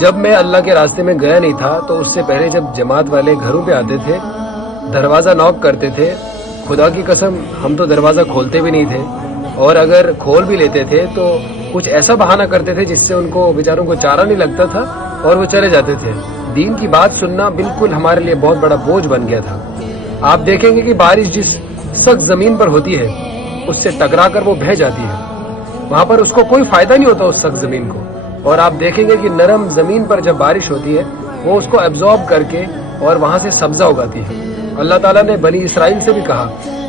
جب میں اللہ کے راستے میں گیا نہیں تھا تو اس سے پہلے جب جماعت والے گھروں پہ آتے تھے، دروازہ نوک کرتے تھے، خدا کی قسم ہم تو دروازہ کھولتے بھی نہیں تھے، اور اگر کھول بھی لیتے تھے تو کچھ ایسا بہانہ کرتے تھے جس سے ان کو بیچاروں کو چارہ نہیں لگتا تھا اور وہ چلے جاتے تھے۔ دین کی بات سننا بالکل ہمارے لیے بہت بڑا بوجھ بن گیا تھا۔ آپ دیکھیں گے کہ بارش جس سخت زمین پر ہوتی ہے اس سے ٹکرا کر وہ بہہ جاتی ہے، وہاں پر اس کو کوئی فائدہ نہیں ہوتا اس سخت زمین کو، اور آپ دیکھیں گے کہ نرم زمین پر جب بارش ہوتی ہے وہ اس کو ایبزارب کر کے اور وہاں سے سبزہ اگاتی ہے۔ اللہ تعالیٰ نے بنی اسرائیل سے بھی کہا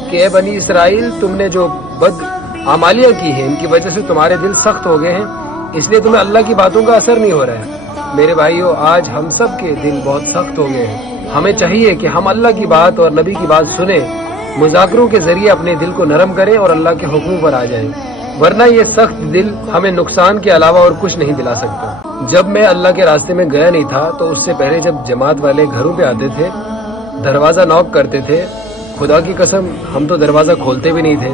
کہ اے بنی اسرائیل، تم نے جو بد اعمالیاں کی ہیں ان کی وجہ سے تمہارے دل سخت ہو گئے ہیں، اس لیے تمہیں اللہ کی باتوں کا اثر نہیں ہو رہا ہے۔ میرے بھائیوں، آج ہم سب کے دل بہت سخت ہو گئے ہیں۔ ہمیں چاہیے کہ ہم اللہ کی بات اور نبی کی بات سنیں، مذاکروں کے ذریعے اپنے دل کو نرم کریں اور اللہ کے حکموں پر آ جائیں، ورنہ یہ سخت دل ہمیں نقصان کے علاوہ اور کچھ نہیں دلا سکتا۔ جب میں اللہ کے راستے میں گیا نہیں تھا تو اس سے پہلے جب جماعت والے گھروں پہ آتے تھے، دروازہ نوک کرتے تھے، خدا کی قسم ہم تو دروازہ کھولتے بھی نہیں تھے،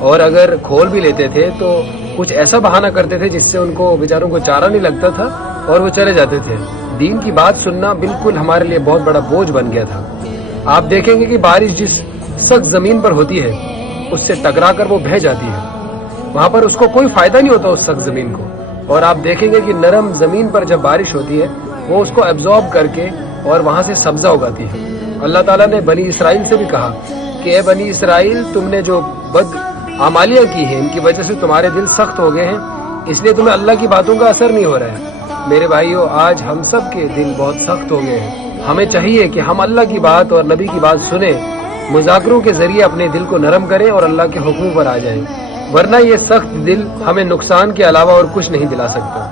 اور اگر کھول بھی لیتے تھے تو کچھ ایسا بہانہ کرتے تھے جس سے ان کو بیچاروں کو چارہ نہیں لگتا تھا اور وہ چلے جاتے تھے۔ دین کی بات سننا بالکل ہمارے لیے بہت بڑا بوجھ بن گیا تھا۔ آپ دیکھیں گے کہ بارش جس سخت زمین پر ہوتی ہے اس سے ٹکرا کر وہ بہہ جاتی ہے، وہاں پر اس کو کوئی فائدہ نہیں ہوتا اس سخت زمین کو، اور آپ دیکھیں گے کہ نرم زمین پر جب بارش ہوتی ہے وہ اس کو ایبزارب کر کے اور وہاں سے سبزہ اگاتی ہے۔ اللہ تعالیٰ نے بنی اسرائیل سے بھی کہا کہ اے بنی اسرائیل، تم نے جو بد اعمالیاں کی ہیں ان کی وجہ سے تمہارے دل سخت ہو گئے ہیں، اس لیے تمہیں اللہ کی باتوں کا اثر نہیں ہو رہا ہے۔ میرے بھائیوں، آج ہم سب کے دل بہت سخت ہو گئے ہیں۔ ہمیں چاہیے کہ ہم اللہ کی بات اور نبی کی بات سنیں، مذاکروں کے ذریعے اپنے دل کو نرم کریں اور اللہ کے حکموں پر آ جائیں، ورنہ یہ سخت دل ہمیں نقصان کے علاوہ اور کچھ نہیں دلا سکتا۔